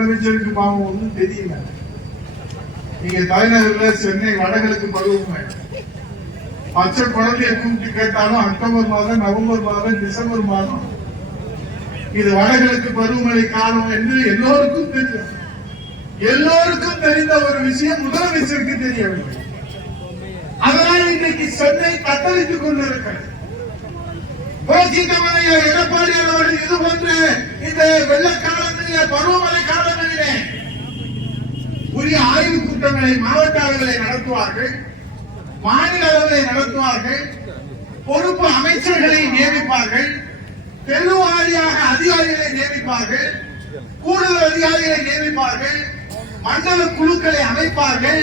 முதலமைச்சருக்கு பாவம் ஒன்றும் தெரியல. நீங்க தலைநகர்ல சென்னை வடகிழக்கு பருவமழை பச்சை குழந்தைய கூப்பிட்டு கேட்டாலும் அக்டோபர் மாதம், நவம்பர் மாதம், டிசம்பர் மாதம் இது வடகிழக்கு பருவமழை காலம் என்று எல்லோருக்கும் தெரியும். எல்லோருக்கும் தெரிந்த ஒரு விஷயம் முதலமைச்சருக்கு தெரியவில்லை. அதனால் இன்றைக்கு சென்னை தத்தளித்துக் கொண்டிருக்கிறது. புரட்சி தமிழர் எடப்பாடி அவர்கள் இது போன்ற இந்த வெள்ள காலத்திலே, பருவமழை காலங்களிலே உரிய ஆய்வுக் கூட்டங்களை மாவட்ட அளவிலே நடத்துவார்கள், மாநில அளவிலே நடத்துவார்கள், பொறுப்பு அமைச்சர்களை நியமிப்பார்கள், தெருவாரியாக அதிகாரிகளை நியமிப்பார்கள், கூடுதல் அதிகாரிகளை நியமிப்பார்கள், மண்டல குழுக்களை அமைப்பார்கள்.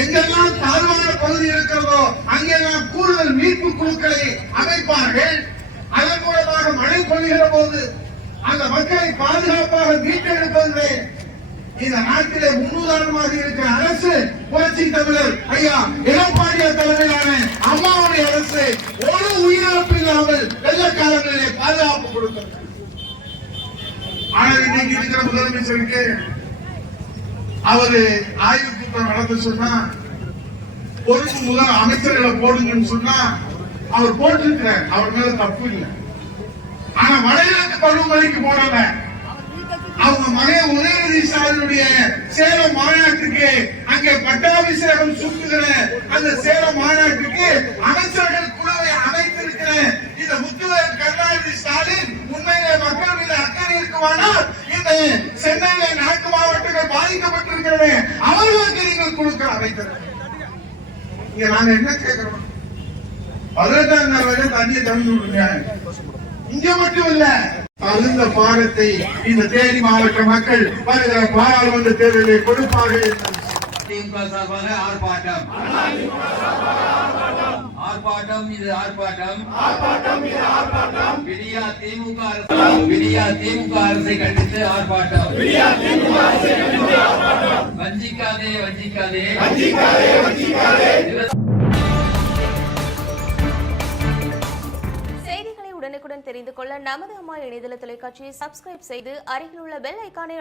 எங்கெல்லாம் தாழ்வான பகுதி இருக்கிறதோ அங்கெல்லாம் கூடுதல் மீட்பு குழுக்களை அமைப்பார்கள். அதன் மூலமாக மழை பொழிகிற போது அந்த மக்களை பாதுகாப்பாக மீட்டெடுப்பதிலே இந்த நாட்டிலே முன்னுதாரணமாக இருக்கிற அரசு புரட்சி தமிழர் ஐயா எடப்பாடியார் தலைமையிலான அம்மாவுடைய அரசு ஒரு உயிரிழப்பு இல்லாமல் வெள்ள காலங்களிலே பாதுகாப்பு கொடுக்கிறது. ஆனால் இன்னைக்கு இருக்கிற முதலமைச்சருக்கு அவரு ஆய்வு கூட்டம் நடத்த சொன்னா, பொறுப்பு முதல் அமைச்சர்களை போடுங்கன்னு சொன்னா அவர் போட்டிருக்கிறார், அவர் மேல தப்பு இல்லை. ஆனா வடகிழக்கு பருவமழைக்கு போடல. அவங்க மகன் உதயநிதி ஸ்டாலினுடைய சேலம் மாநாட்டுக்கு அங்கே பட்டாபிஷேகம் சுட்டுகிற அந்த சேலம் மாநாட்டுக்கு அமைச்சர்கள் குழுவை அமைத்திருக்கிற இந்த முத்துவேல் கருணாநிதி ஸ்டாலின் உண்மையிலே மக்கள் மீது அக்கறை இருக்குமானால் இந்த சென்னையில 4 மாவட்டங்கள் பாதிக்கப்பட்டிருக்கிறது, அவர்களுக்கு நீங்கள் கொடுக்க அமைத்திருக்க. இங்க நாங்க என்ன கேட்கிறோம்? 18ஆம் நாள் வரை தண்ணியை திறந்து விடுங்க. இங்க மட்டும் இல்ல, தகுந்த பாடத்தை இந்த தேனி மாவட்ட மக்கள் வருகிற பாராளுமன்ற தேர்தலில் கொடுப்பார்கள். திமுக சார்பாக ஆர்ப்பாட்டம், ஆர்ப்பாட்டம், இது ஆர்ப்பாட்டம். விடியா திமுக அரசை கண்டித்து ஆர்ப்பாட்டம். வஞ்சிக்காதே, வஞ்சிக்காதே. செய்திகளை உடனுக்குடன் தெரிந்து கொள்ள நமது அம்மா இணையதள தொலைக்காட்சியை சப்ஸ்கிரைப் செய்து அருகில் உள்ள பெல் ஐகானை